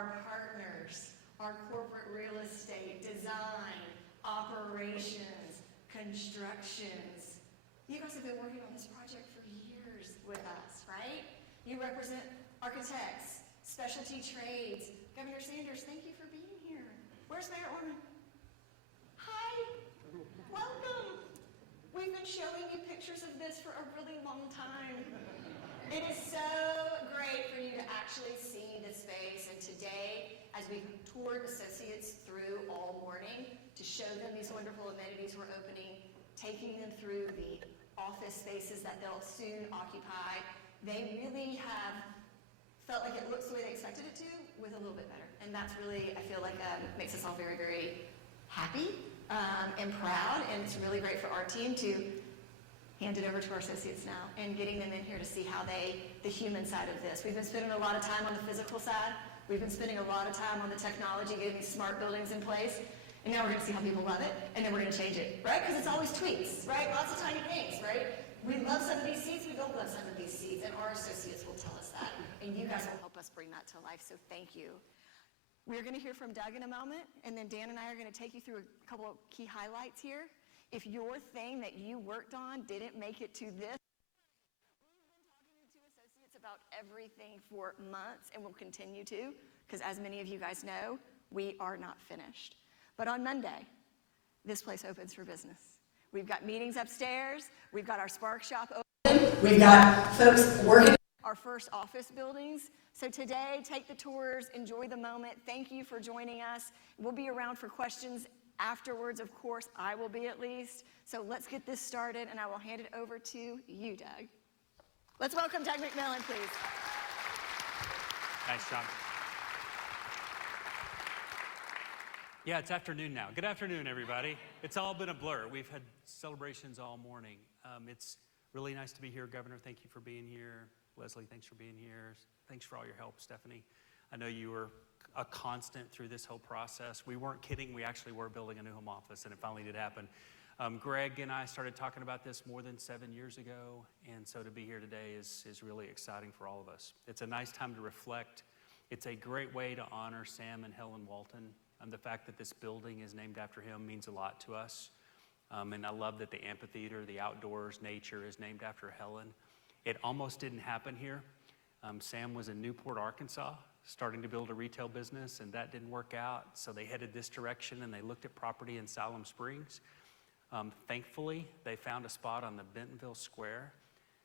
our partners, our corporate real estate, design, operations, constructions. You guys have been working on this project for years with us, right? You represent architects, specialty trades. Governor Sanders, thank you for being here. Where's Mayor Orman? Hi, welcome. We've been showing you pictures of this for a really long time. It is so great for you to actually see the space, and today, as we've toured associates through all morning to show them these wonderful amenities we're opening, taking them through the office spaces that they'll soon occupy, they really have felt like it looks the way they expected it to, with a little bit better. And that's really, I feel like, makes us all very, very happy and proud, and it's really great for our team to hand it over to our associates now and getting them in here to see how the human side of this. We've been spending a lot of time on the physical side. We've been spending a lot of time on the technology, getting these smart buildings in place. And now we're going to see how people love it, and then we're going to change it, right? Because it's always tweaks, right? Lots of tiny things, right? We love some of these seats, we don't love some of these seats, and our associates will tell us that. And you guys will help us bring that to life, so thank you. We're going to hear from Doug in a moment, and then Dan and I are going to take you through a couple of key highlights here. If your thing that you worked on didn't make it to this, we've been talking to associates about everything for months and will continue to, because as many of you guys know, we are not finished. But on Monday, this place opens for business. We've got meetings upstairs, we've got our Spark Shop open, we've got folks working our first office buildings. So today, take the tours, enjoy the moment. Thank you for joining us. We'll be around for questions afterwards, of course. I will be at least. So let's get this started, and I will hand it over to you, Doug. Let's welcome Doug McMillon, please. Thanks, John. Yeah, it's afternoon now. Good afternoon, everybody. It's all been a blur. We've had celebrations all morning. It's really nice to be here. Governor, thank you for being here. Leslie, thanks for being here. Thanks for all your help, Stephanie. I know you were a constant through this whole process. We weren't kidding. We actually were building a new home office, and it finally did happen. Greg and I started talking about this more than 7 years ago, and so to be here today is really exciting for all of us. It's a nice time to reflect. It's a great way to honor Sam and Helen Walton. The fact that this building is named after him means a lot to us. And I love that the amphitheater, the outdoors, nature is named after Helen. It almost didn't happen here. Sam was in Newport, Arkansas, starting to build a retail business, and that didn't work out. So they headed this direction, and they looked at property in Siloam Springs. Thankfully, they found a spot on the Bentonville Square.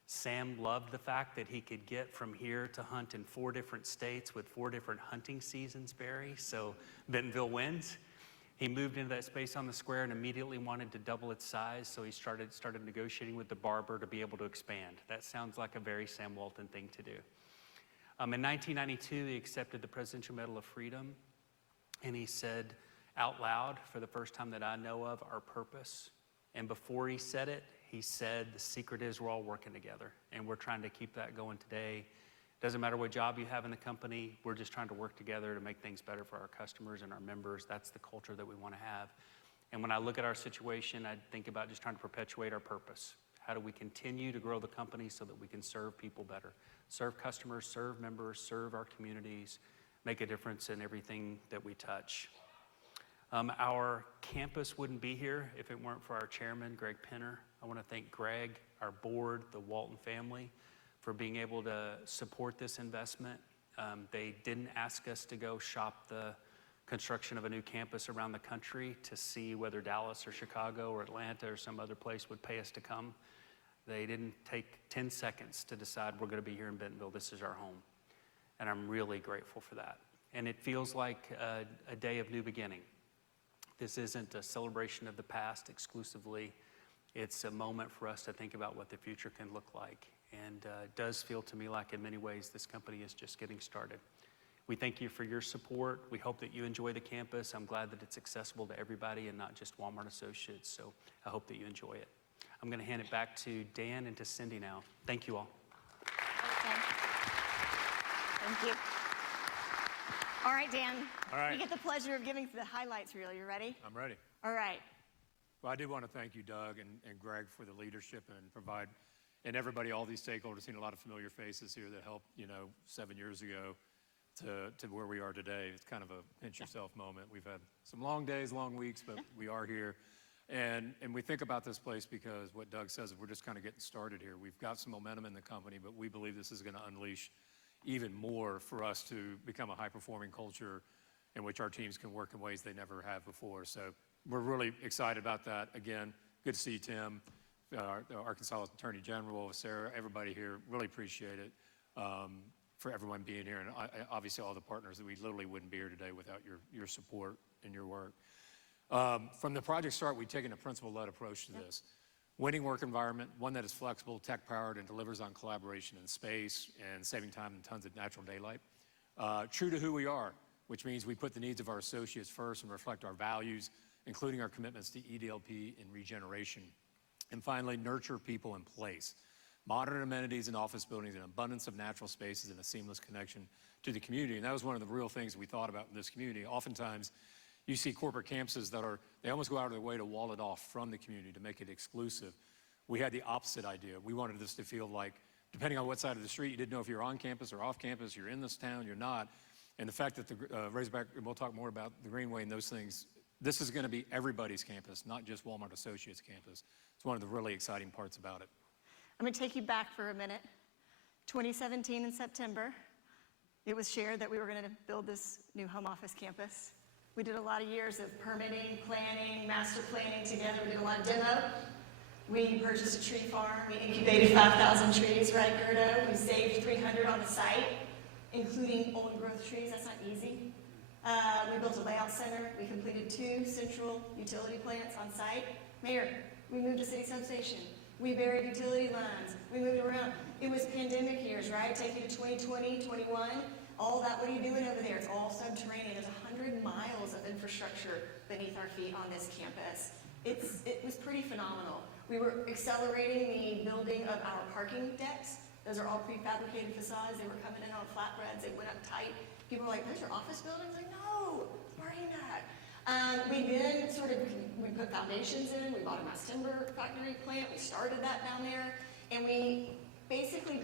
Sam loved the fact that he could get from here to hunt in 4 different states with 4 different hunting seasons, Barry. So Bentonville wins. He moved into that space on the square and immediately wanted to double its size, so he started negotiating with the barber to be able to expand. That sounds like a very Sam Walton thing to do. In 1992, he accepted the Presidential Medal of Freedom, and he said out loud, for the first time that I know of, our purpose. And before he said it, he said, the secret is we're all working together, and we're trying to keep that going today. Doesn't matter what job you have in the company, we're just trying to work together to make things better for our customers and our members. That's the culture that we want to have. And when I look at our situation, I think about just trying to perpetuate our purpose. How do we continue to grow the company so that we can serve people better? Serve customers, serve members, serve our communities, make a difference in everything that we touch. Our campus wouldn't be here if it weren't for our chairman, Greg Penner. I want to thank Greg, our board, the Walton family, for being able to support this investment. They didn't ask us to go shop the construction of a new campus around the country to see whether Dallas or Chicago or Atlanta or some other place would pay us to come. They didn't take 10 seconds to decide we're going to be here in Bentonville. This is our home. And I'm really grateful for that. And it feels like a day of new beginning. This isn't a celebration of the past exclusively. It's a moment for us to think about what the future can look like. And it does feel to me like in many ways this company is just getting started. We thank you for your support. We hope that you enjoy the campus. I'm glad that it's accessible to everybody and not just Walmart associates. So I hope that you enjoy it. I'm going to hand it back to Dan and to Cindy now. Thank you all. Okay. Thank you. All right, Dan. All right. You get the pleasure of giving the highlights reel. You ready? I'm ready. All right. Well, I do want to thank you, Doug and Greg, for the leadership and everybody, all these stakeholders, seen a lot of familiar faces here that helped, 7 years ago to where we are today. It's kind of a pinch yourself moment. We've had some long days, long weeks, but we are here. And we think about this place because what Doug says, we're just kind of getting started here. We've got some momentum in the company, but we believe this is going to unleash even more for us to become a high-performing culture in which our teams can work in ways they never have before. So we're really excited about that. Again, good to see Tim, the Arkansas Attorney General, Sarah, everybody here. Really appreciate it for everyone being here, and obviously all the partners that we literally wouldn't be here today without your support and your work. From the project start, we've taken a principle-led approach to this. Winning work environment, one that is flexible, tech-powered, and delivers on collaboration in space and saving time and tons of natural daylight. True to who we are, which means we put the needs of our associates first and reflect our values, including our commitments to EDLP and regeneration. And finally, nurture people in place. Modern amenities in office buildings, an abundance of natural spaces, and a seamless connection to the community. And that was one of the real things we thought about in this community. Oftentimes, you see corporate campuses they almost go out of their way to wall it off from the community to make it exclusive. We had the opposite idea. We wanted this to feel like, depending on what side of the street, you didn't know if you're on campus or off campus, you're in this town, you're not. And the fact that the Razorback, and we'll talk more about the Greenway and those things, this is going to be everybody's campus, not just Walmart Associates campus. It's one of the really exciting parts about it. I'm going to take you back for a minute. 2017 in September, it was shared that we were going to build this new home office campus. We did a lot of years of permitting, planning, master planning together. We did a lot of demo. We purchased a tree farm. We incubated 5,000 trees, right, Gerdo? We saved 300 on the site, including old growth trees. That's not easy. We built a layout center. We completed 2 central utility plants on site. Mayor, we moved a city substation. We buried utility lines. We moved around. It was pandemic years, right? Take you to 2020, 21. All that, what are you doing over there? It's all subterranean. There's 100 miles of infrastructure beneath our feet on this campus. It was pretty phenomenal. We were accelerating the building of our parking decks. Those are all prefabricated facades. They were coming in on flatbreads. They went up tight. People were like, those are office buildings? Like, no, parking deck. We then we put foundations in. We bought a mass timber factory plant. We started that down there. And we basically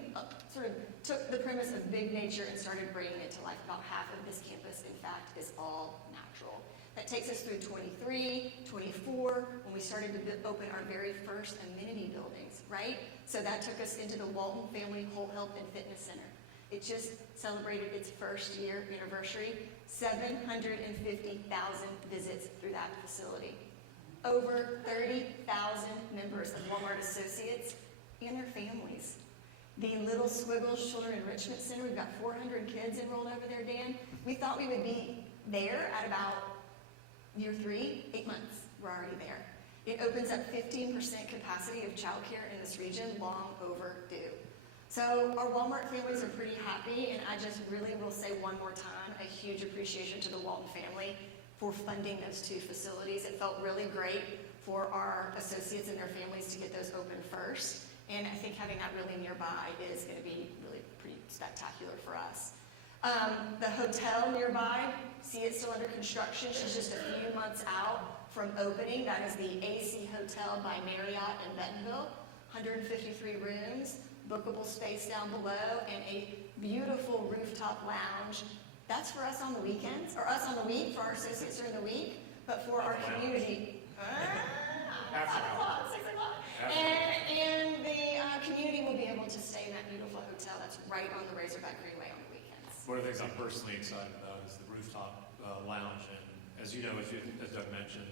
took the premise of big nature and started bringing it to life. About half of this campus, in fact, is all natural. That takes us through 23, 24, when we started to open our very first amenity buildings, right? So that took us into the Walton Family Whole Health and Fitness Center. It just celebrated its first year anniversary, 750,000 visits through that facility. Over 30,000 members of Walmart Associates and their families. The Little Squiggles Children Enrichment Center, we've got 400 kids enrolled over there, Dan. We thought we would be there at about year 3, 8 months. We're already there. It opens up 15% capacity of childcare in this region, long overdue. So our Walmart families are pretty happy, and I just really will say one more time, a huge appreciation to the Walton family for funding those 2 facilities. It felt really great for our associates and their families to get those open first. And I think having that really nearby is going to be really pretty spectacular for us. The hotel nearby, see it's still under construction. She's just a few months out from opening. That is the AC Hotel by Marriott in Bentonville. 153 rooms, bookable space down below, and a beautiful rooftop lounge. That's for us on the weekends, or us on the week, for our associates during the week, but for our community. 5 o'clock, 6 o'clock. And the community will be able to stay in that beautiful hotel that's right on the Razorback Greenway on the weekends. One of the things I'm personally excited about is the rooftop lounge. And as you know, as Doug mentioned,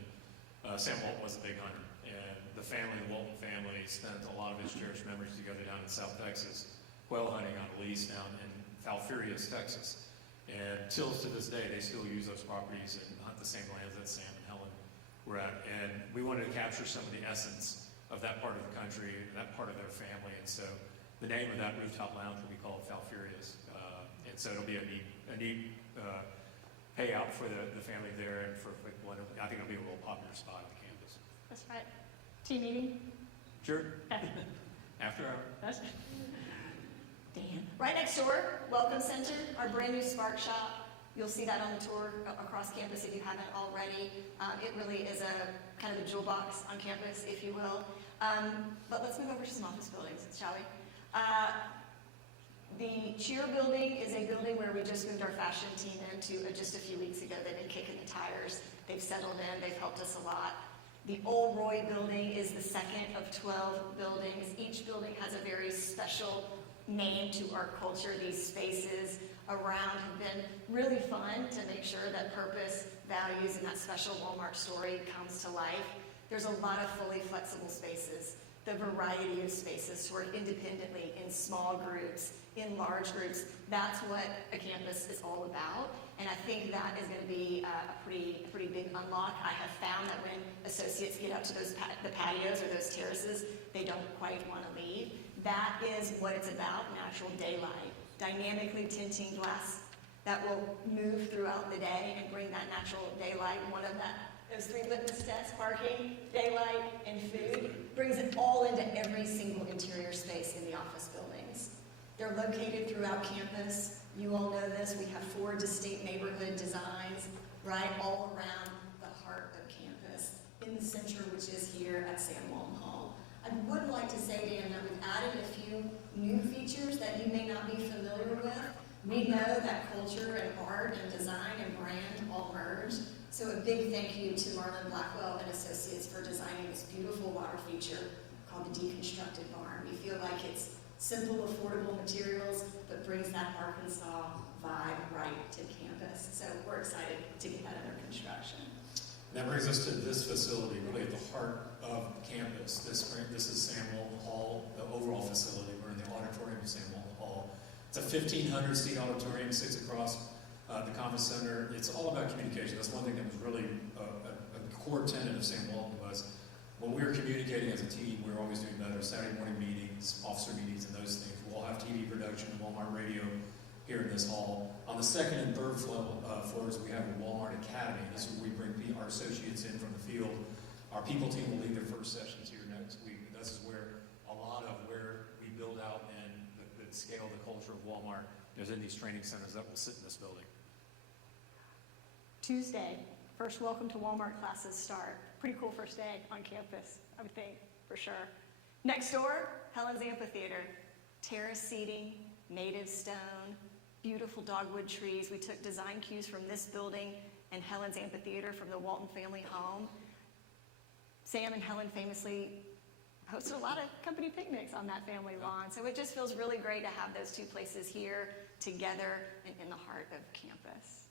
Sam Walton was a big hunter. And the Walton family, spent a lot of his cherished memories together down in South Texas, quail hunting on a lease down in Falfurrias, Texas. And till to this day, they still use those properties and hunt the same lands that Sam and Helen were at. And we wanted to capture some of the essence of that part of the country, that part of their family. And so the name of that rooftop lounge will be called Falfurrias. And so it'll be a neat payout for the family there, and for one, I think it'll be a real popular spot on the campus. That's right. Team meeting? Sure. After hour. That's right. Dan. Right next door, Welcome Center, our brand new Spark Shop. You'll see that on the tour across campus if you haven't already. It really is a kind of a jewel box on campus, if you will. But let's move over to some office buildings, shall we? The Cheer building is a building where where we just moved our fashion team into just a few weeks ago. They've been kicking the tires. They've settled in. They've helped us a lot. The Old Roy building is the second of 12 buildings. Each building has a very special name to our culture. These spaces around have been really fun to make sure that purpose, values, and that special Walmart story comes to life. There's a lot of fully flexible spaces, the variety of spaces to work independently, in small groups, in large groups. That's what a campus is all about. And I think that is going to be a pretty big unlock. I have found that when associates get up to the patios or those terraces, they don't quite want to leave. That is what it's about, natural daylight. Dynamically tinting glass that will move throughout the day and bring that natural daylight. One of those 3 litmus tests, parking, daylight, and food, brings it all into every single interior space in the office buildings. They're located throughout campus. You all know this. We have 4 distinct neighborhood designs right all around the heart of campus, in the center, which is here at Sam Walton Hall. I would like to say, Dan, that we've added a few new features that you may not be familiar with. We know that culture and art and design and brand all merge. So a big thank you to Marlon Blackwell and Associates for designing this beautiful water feature called the Deconstructed Barn. We feel like it's simple, affordable materials, but brings that Arkansas vibe right to campus. So we're excited to get that under construction. That brings us to this facility, really at the heart of campus. This is Sam Walton Hall, the overall facility. We're in the auditorium of Sam Walton Hall. It's a 1,500-seat auditorium, sits across the conference center. It's all about communication. That's one thing that was really a core tenet of Sam Walton was when we were communicating as a team, we were always doing better. Saturday morning meetings, officer meetings, and those things. We'll have TV production, Walmart radio here in this hall. On the second and third floors, we have a Walmart Academy. This is where we bring our associates in from the field. Our people team will lead their first sessions here next week. This is where a lot of where we build out and the scale, the culture of Walmart is in these training centers that will sit in this building. Tuesday, first Welcome to Walmart classes start. Pretty cool first day on campus, I would think, for sure. Next door, Helen's Amphitheater. Terrace seating, native stone, beautiful dogwood trees. We took design cues from this building and Helen's Amphitheater from the Walton family home. Sam and Helen famously hosted a lot of company picnics on that family lawn. So it just feels really great to have those 2 places here together and in the heart of campus.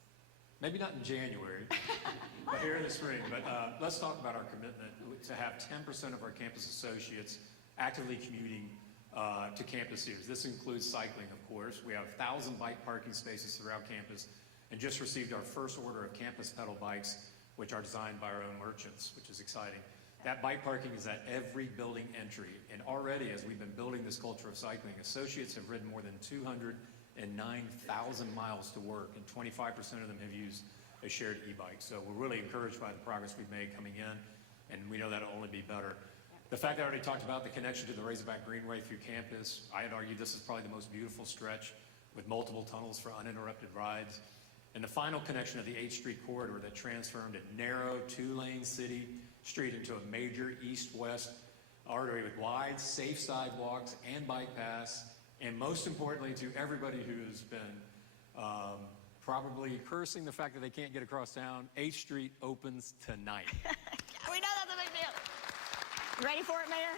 Maybe not in January, but here in the spring. But let's talk about our commitment to have 10% of our campus associates actively commuting to campus here. This includes cycling, of course. We have 1,000 bike parking spaces throughout campus and just received our first order of campus pedal bikes, which are designed by our own merchants, which is exciting. That bike parking is at every building entry. And already, as we've been building this culture of cycling, associates have ridden more than 209,000 miles to work, and 25% of them have used a shared e-bike. So we're really encouraged by the progress we've made coming in, and we know that'll only be better. The fact that I already talked about the connection to the Razorback Greenway through campus, I'd argue this is probably the most beautiful stretch with multiple tunnels for uninterrupted rides. And the final connection of the 8th Street corridor that transformed a narrow 2-lane city street into a major east-west artery with wide, safe sidewalks and bike paths, and most importantly to everybody who's been probably cursing the fact that they can't get across town, 8th Street opens tonight. We know that's a big deal. You ready for it, Mayor?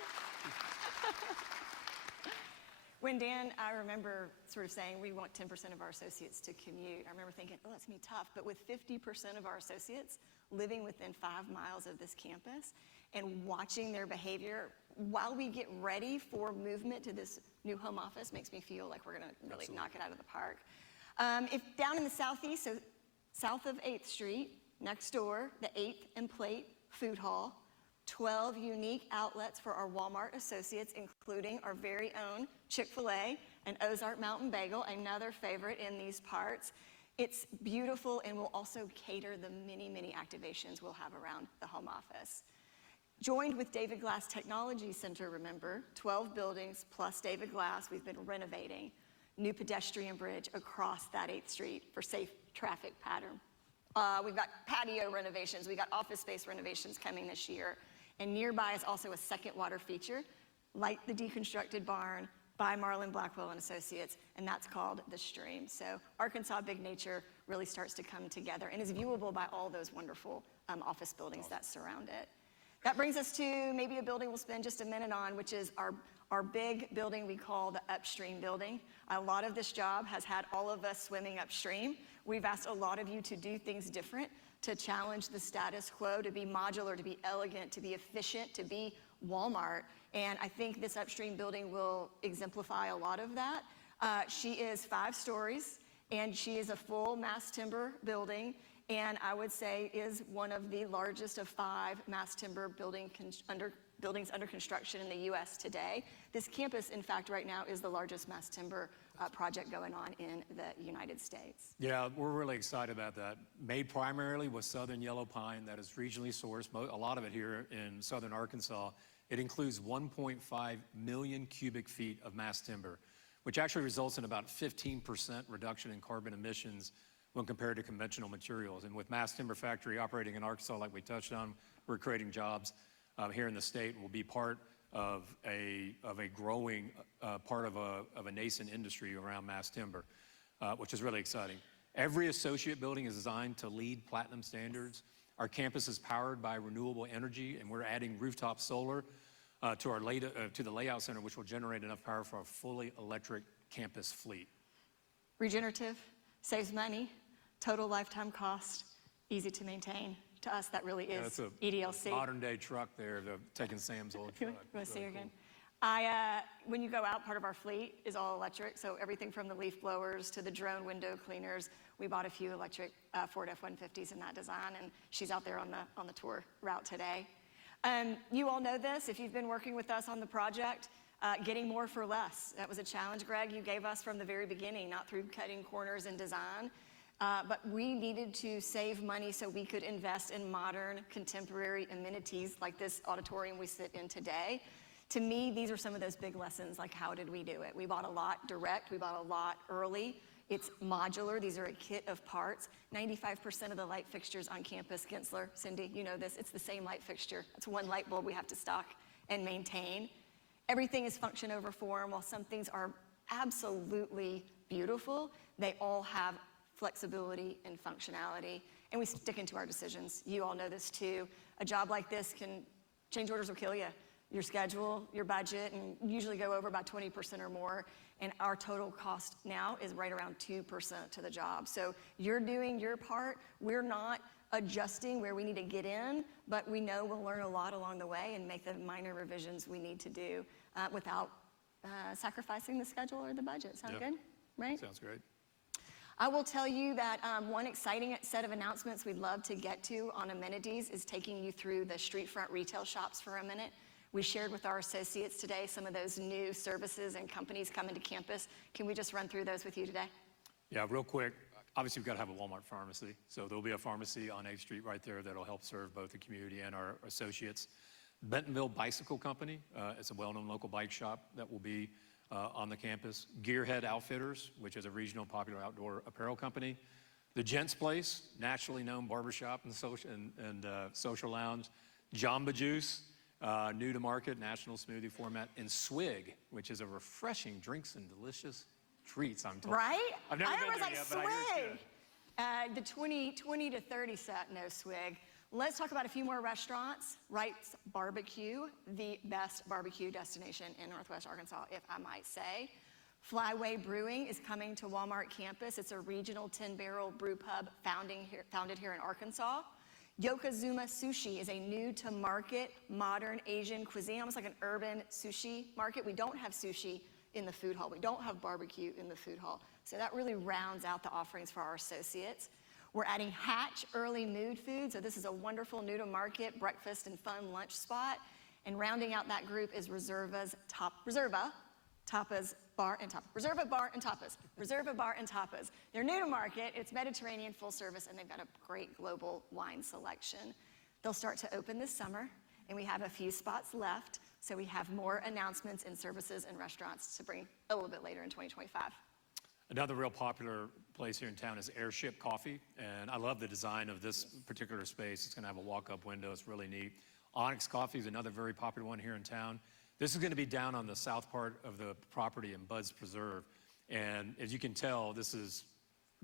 When Dan, I remember sort of saying we want 10% of our associates to commute, I remember thinking, oh, that's going to be tough. But with 50% of our associates living within 5 miles of this campus and watching their behavior while we get ready for movement to this new home office makes me feel like we're going to really knock it out of the park. If down in the southeast, so south of 8th Street, next door, the 8th and Plate Food Hall, 12 unique outlets for our Walmart associates, including our very own Chick-fil-A and Ozark Mountain Bagel, another favorite in these parts. It's beautiful and will also cater the many, many activations we'll have around the home office. Joined with David Glass Technology Center, remember, 12 buildings plus David Glass, we've been renovating. New pedestrian bridge across that 8th Street for safe traffic pattern. We've got patio renovations, we've got office space renovations coming this year. And nearby is also a second water feature, like the Deconstructed Barn, by Marlin Blackwell and Associates, and that's called The Stream. So Arkansas Big Nature really starts to come together and is viewable by all those wonderful office buildings that surround it. That brings us to maybe a building we'll spend just a minute on, which is our big building we call the Upstream building. A lot of this job has had all of us swimming upstream. We've asked a lot of you to do things different, to challenge the status quo, to be modular, to be elegant, to be efficient, to be Walmart. And I think this Upstream building will exemplify a lot of that. She is 5 stories, and she is a full mass timber building, and I would say is one of the largest of 5 mass timber buildings under construction in the U.S. today. This campus, in fact, right now is the largest mass timber project going on in the United States. Yeah, we're really excited about that. Made primarily with southern yellow pine that is regionally sourced, a lot of it here in southern Arkansas. It includes 1.5 million cubic feet of mass timber, which actually results in about 15% reduction in carbon emissions when compared to conventional materials. And with Mass Timber Factory operating in Arkansas, like we touched on, we're creating jobs here in the state, and will be part of a growing part of a nascent industry around mass timber, which is really exciting. Every associate building is designed to LEED Platinum standards. Our campus is powered by renewable energy, and we're adding rooftop solar to the layout center, which will generate enough power for a fully electric campus fleet. Regenerative, saves money, total lifetime cost, easy to maintain. To us, that really is EDLC. Modern day truck there, taking Sam's old truck. Want to see her again? When you go out, part of our fleet is all electric, so everything from the leaf blowers to the drone window cleaners. We bought a few electric Ford F-150s in that design, and she's out there on the tour route today. You all know this, if you've been working with us on the project, getting more for less. That was a challenge, Greg, you gave us from the very beginning, not through cutting corners in design, but we needed to save money so we could invest in modern, contemporary amenities like this auditorium we sit in today. To me, these are some of those big lessons, like how did we do it? We bought a lot direct, we bought a lot early. It's modular, these are a kit of parts. 95% of the light fixtures on campus, Gensler, Cindy, you know this, it's the same light fixture. It's one light bulb we have to stock and maintain. Everything is function over form. While some things are absolutely beautiful, they all have flexibility and functionality, and we stick into our decisions. You all know this too. A job like this change orders will kill you. Your schedule, your budget, and usually go over about 20% or more, and our total cost now is right around 2% to the job. So you're doing your part. We're not adjusting where we need to get in, but we know we'll learn a lot along the way and make the minor revisions we need to do without sacrificing the schedule or the budget. Sound good? Right? Sounds great. I will tell you that one exciting set of announcements we'd love to get to on amenities is taking you through the street front retail shops for a minute. We shared with our associates today some of those new services and companies coming to campus. Can we just run through those with you today? Yeah, real quick. Obviously, we've got to have a Walmart pharmacy. So there'll be a pharmacy on 8th Street right there that'll help serve both the community and our associates. Bentonville Bicycle Company, it's a well-known local bike shop that will be on the campus. Gearhead Outfitters, which is a regional popular outdoor apparel company. The Gents Place, nationally known barbershop and social lounge. Jamba Juice, new to market, national smoothie format. And Swig, which is a refreshing drinks and delicious treats, I'm told. Right? I've never been there like yet, but I hear it's good. The 20 to 30 set, no Swig. Let's talk about a few more restaurants. Wright's Barbecue, the best barbecue destination in Northwest Arkansas, if I might say. Flyway Brewing is coming to Walmart campus. It's a regional 10-barrel brew pub founded here in Arkansas. Yokozuna Sushi is a new-to-market modern Asian cuisine, almost like an urban sushi market. We don't have sushi in the food hall. We don't have barbecue in the food hall. So that really rounds out the offerings for our associates. We're adding Hatch Early Mood Food. So this is a wonderful new-to-market breakfast and fun lunch spot. And rounding out that group is Reserva Tapas Bar and Tapas. Reserva Bar and Tapas. Reserva Bar and Tapas. They're new to market. It's Mediterranean, full service, and they've got a great global wine selection. They'll start to open this summer, and we have a few spots left. So we have more announcements in services and restaurants to bring a little bit later in 2025. Another real popular place here in town is Airship Coffee, and I love the design of this particular space. It's going to have a walk-up window. It's really neat. Onyx Coffee is another very popular one here in town. This is going to be down on the south part of the property in Bud's Preserve. And as you can tell, this is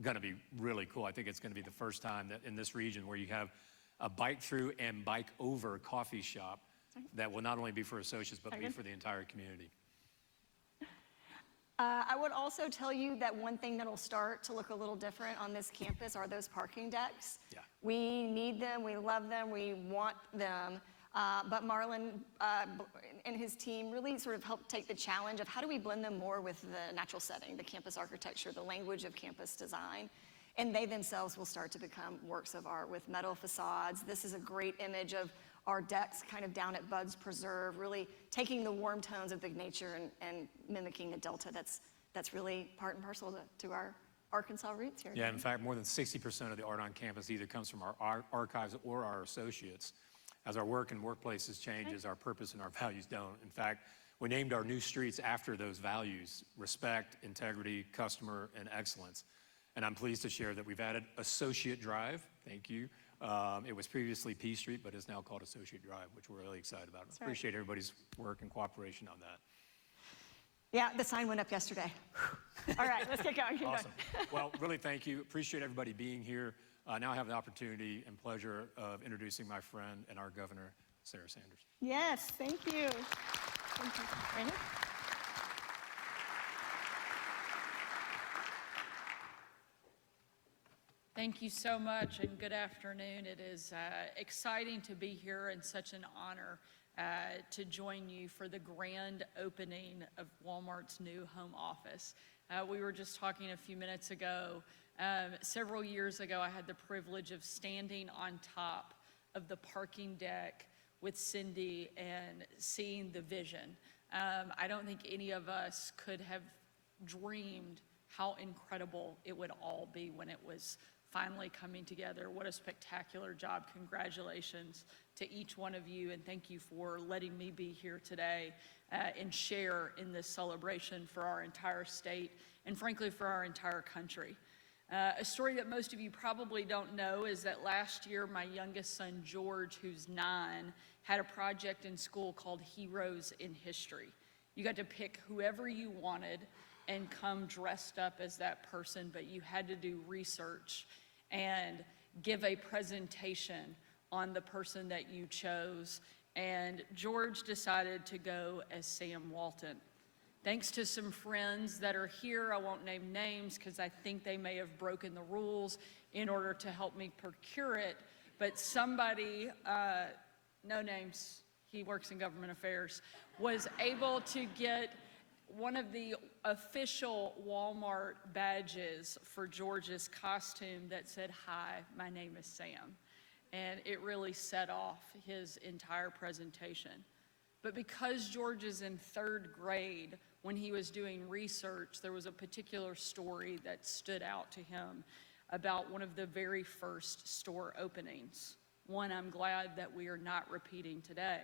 going to be really cool. I think it's going to be the first time that in this region where you have a bike through and bike over coffee shop that will not only be for associates, but be for the entire community. I would also tell you that one thing that'll start to look a little different on this campus are those parking decks. Yeah. We need them, we love them, we want them. But Marlon and his team really sort of helped take the challenge of how do we blend them more with the natural setting, the campus architecture, the language of campus design. And they themselves will start to become works of art with metal facades. This is a great image of our decks kind of down at Bud's Preserve, really taking the warm tones of the nature and mimicking the Delta. That's really part and parcel to our Arkansas roots here. Yeah, in fact, more than 60% of the art on campus either comes from our archives or our associates. As our work and workplaces changes, our purpose and our values don't. In fact, we named our new streets after those values: respect, integrity, customer, and excellence. And I'm pleased to share that we've added Associate Drive. Thank you. It was previously P Street, but is now called Associate Drive, which we're really excited about. That's Appreciate everybody's work and cooperation on that. Yeah, the sign went up yesterday. All right, let's get going. Awesome. Well, really thank you. Appreciate everybody being here. Now I have the opportunity and pleasure of introducing my friend and our governor, Sarah Sanders. Yes, thank you. Thank you. Ready? Thank you so much, and good afternoon. It is exciting to be here and such an honor to join you for the grand opening of Walmart's new home office. We were just talking a few minutes ago. Several years ago, I had the privilege of standing on top of the parking deck with Cindy and seeing the vision. I don't think any of us could have dreamed how incredible it would all be when it was finally coming together. What a spectacular job. Congratulations to each one of you, and thank you for letting me be here today and share in this celebration for our entire state and frankly for our entire country. A story that most of you probably don't know is that last year my youngest son George, who's 9, had a project in school called Heroes in History. You got to pick whoever you wanted and come dressed up as that person, but you had to do research and give a presentation on the person that you chose. And George decided to go as Sam Walton. Thanks to some friends that are here, I won't name names because I think they may have broken the rules in order to help me procure it, but somebody, no names, he works in government affairs, was able to get one of the official Walmart badges for George's costume that said, "Hi, my name is Sam." And it really set off his entire presentation. But because George is in 3rd grade, when he was doing research, there was a particular story that stood out to him about one of the very first store openings. One I'm glad that we are not repeating today.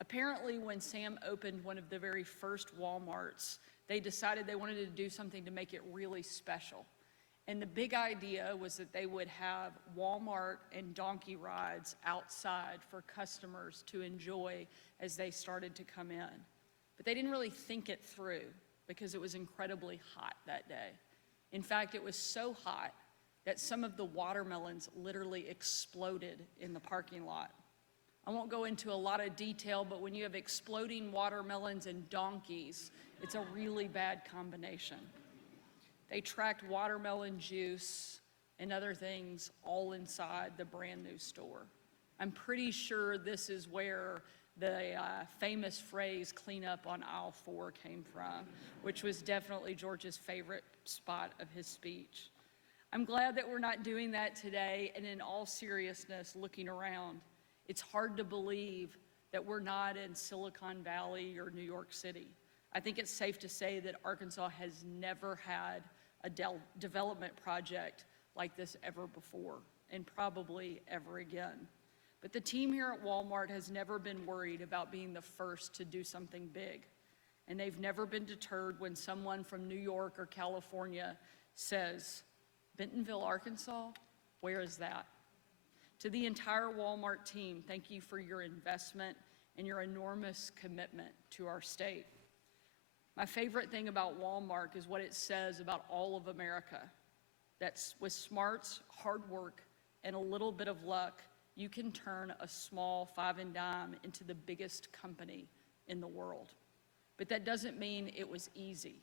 Apparently, when Sam opened one of the very first Walmarts, they decided they wanted to do something to make it really special. And the big idea was that they would have Walmart and donkey rides outside for customers to enjoy as they started to come in. But they didn't really think it through because it was incredibly hot that day. In fact, it was so hot that some of the watermelons literally exploded in the parking lot. I won't go into a lot of detail, but when you have exploding watermelons and donkeys, it's a really bad combination. They tracked watermelon juice and other things all inside the brand new store. I'm pretty sure this is where the famous phrase "clean up on aisle 4" came from, which was definitely George's favorite spot of his speech. I'm glad that we're not doing that today, and in all seriousness, looking around, it's hard to believe that we're not in Silicon Valley or New York City. I think it's safe to say that Arkansas has never had a development project like this ever before, and probably ever again. But the team here at Walmart has never been worried about being the first to do something big. And they've never been deterred when someone from New York or California says, "Bentonville, Arkansas, where is that?" To the entire Walmart team, thank you for your investment and your enormous commitment to our state. My favorite thing about Walmart is what it says about all of America. That's with smarts, hard work, and a little bit of luck, you can turn a small 5 and dime into the biggest company in the world. But that doesn't mean it was easy.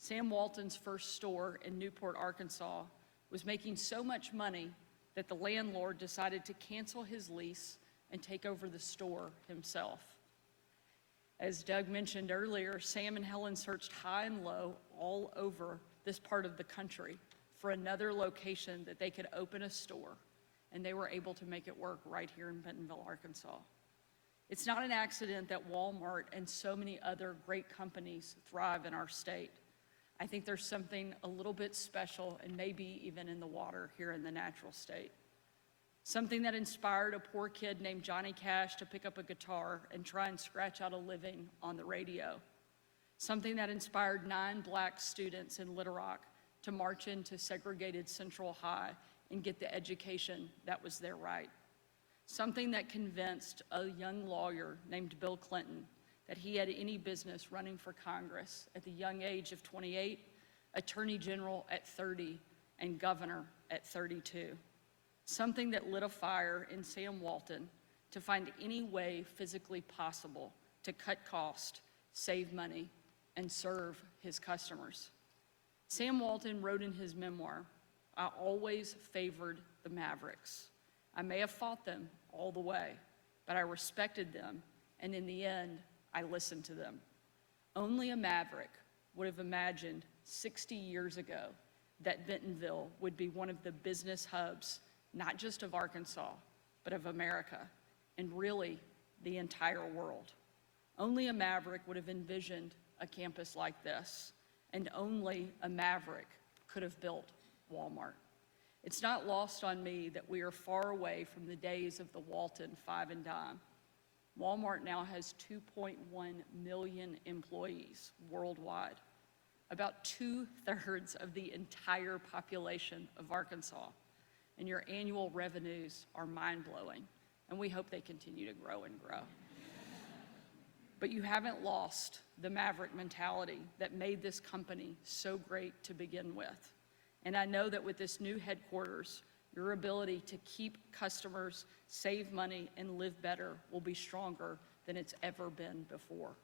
Sam Walton's first store in Newport, Arkansas, was making so much money that the landlord decided to cancel his lease and take over the store himself. As Doug mentioned earlier, Sam and Helen searched high and low all over this part of the country for another location that they could open a store, and they were able to make it work right here in Bentonville, Arkansas. It's not an accident that Walmart and so many other great companies thrive in our state. I think there's something a little bit special and maybe even in the water here in the natural state. Something that inspired a poor kid named Johnny Cash to pick up a guitar and try and scratch out a living on the radio. Something that inspired 9 black students in Little Rock to march into segregated Central High and get the education that was their right. Something that convinced a young lawyer named Bill Clinton that he had any business running for Congress at the young age of 28, Attorney General at 30, and Governor at 32. Something that lit a fire in Sam Walton to find any way physically possible to cut cost, save money, and serve his customers. Sam Walton wrote in his memoir, "I always favored the Mavericks. I may have fought them all the way, but I respected them, and in the end, I listened to them. Only a maverick would have imagined 60 years ago that Bentonville would be one of the business hubs, not just of Arkansas, but of America, and really the entire world. Only a maverick would have envisioned a campus like this, and only a maverick could have built Walmart. It's not lost on me that we are far away from the days of the Walton 5 and dime. Walmart now has 2.1 million employees worldwide, about 2/3 of the entire population of Arkansas, and your annual revenues are mind-blowing, and we hope they continue to grow and grow. But you haven't lost the maverick mentality that made this company so great to begin with. And I know that with this new headquarters, your ability to keep customers, save money, and live better will be stronger than it's ever been before.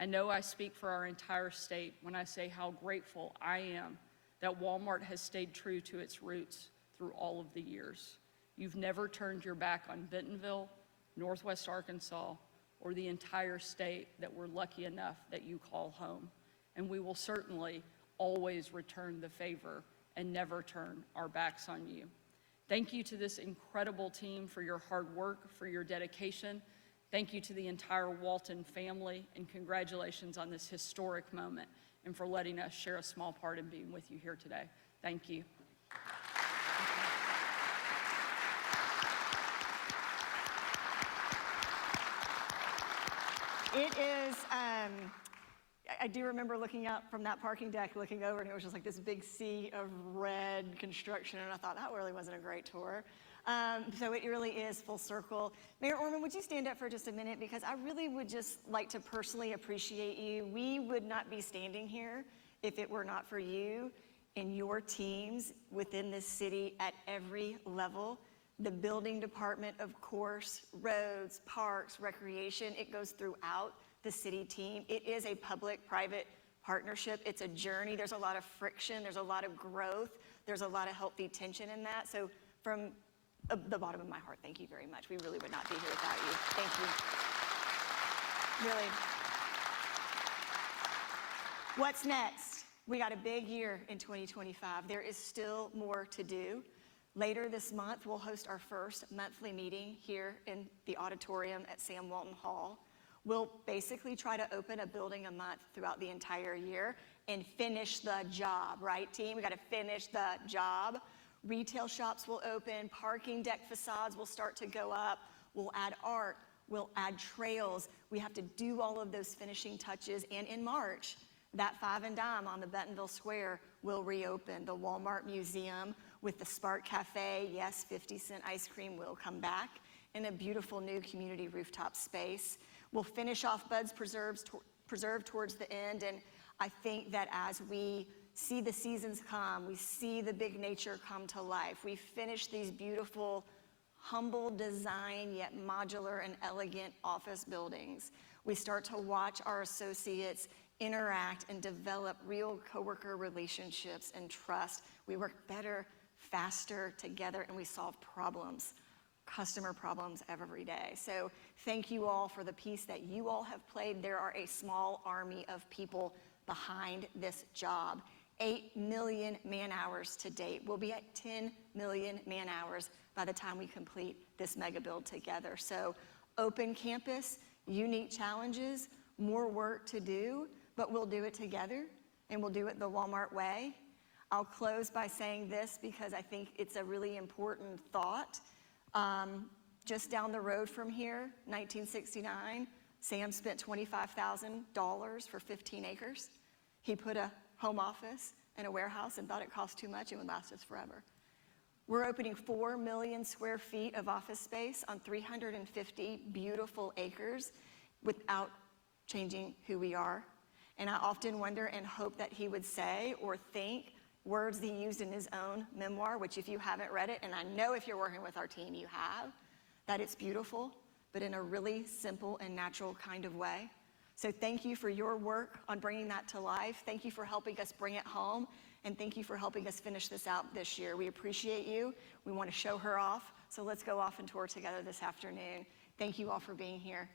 I know I speak for our entire state when I say how grateful I am that Walmart has stayed true to its roots through all of the years. You've never turned your back on Bentonville, Northwest Arkansas, or the entire state that we're lucky enough that you call home. And we will certainly always return the favor and never turn our backs on you. Thank you to this incredible team for your hard work, for your dedication. Thank you to the entire Walton family, and congratulations on this historic moment and for letting us share a small part in being with you here today. Thank you. It is, I do remember looking out from that parking deck, looking over, and it was just like this big sea of red construction, and I thought, that really wasn't a great tour. So it really is full circle. Mayor Orman, would you stand up for just a minute? Because I really would just like to personally appreciate you. We would not be standing here if it were not for you and your teams within this city at every level. The building department, of course, roads, parks, recreation, it goes throughout the city team. It is a public-private partnership. It's a journey. There's a lot of friction. There's a lot of growth. There's a lot of healthy tension in that. So from the bottom of my heart, thank you very much. We really would not be here without you. Thank you. Really. What's next? We got a big year in 2025. There is still more to do. Later this month, we'll host our first monthly meeting here in the auditorium at Sam Walton Hall. We'll basically try to open a building a month throughout the entire year and finish the job, right, team? We got to finish the job. Retail shops will open, parking deck facades will start to go up, we'll add art, we'll add trails. We have to do all of those finishing touches, and in March, that 5 and dime on the Bentonville Square will reopen. The Walmart Museum with the Spark Cafe, yes, 50-cent ice cream will come back, in a beautiful new community rooftop space. We'll finish off Bud's Preserve towards the end, and I think that as we see the seasons come, we see the big nature come to life, we finish these beautiful, humble design, yet modular and elegant office buildings. We start to watch our associates interact and develop real coworker relationships and trust. We work better, faster together, and we solve problems, customer problems every day. So thank you all for the piece that you all have played. There are a small army of people behind this job. 8 million man-hours to date. We'll be at 10 million man-hours by the time we complete this mega build together. So open campus, unique challenges, more work to do, but we'll do it together, and we'll do it the Walmart way. I'll close by saying this because I think it's a really important thought. Just down the road from here, 1969, Sam spent $25,000 for 15 acres. He put a home office and a warehouse and thought it cost too much and would last us forever. We're opening 4 million square feet of office space on 350 beautiful acres without changing who we are. And I often wonder and hope that he would say or think words he used in his own memoir, which if you haven't read it, and I know if you're working with our team, you have, that it's beautiful, but in a really simple and natural kind of way. So thank you for your work on bringing that to life. Thank you for helping us bring it home. And thank you for helping us finish this out this year. We appreciate you. We want to show her off. So let's go off and tour together this afternoon. Thank you all for being here.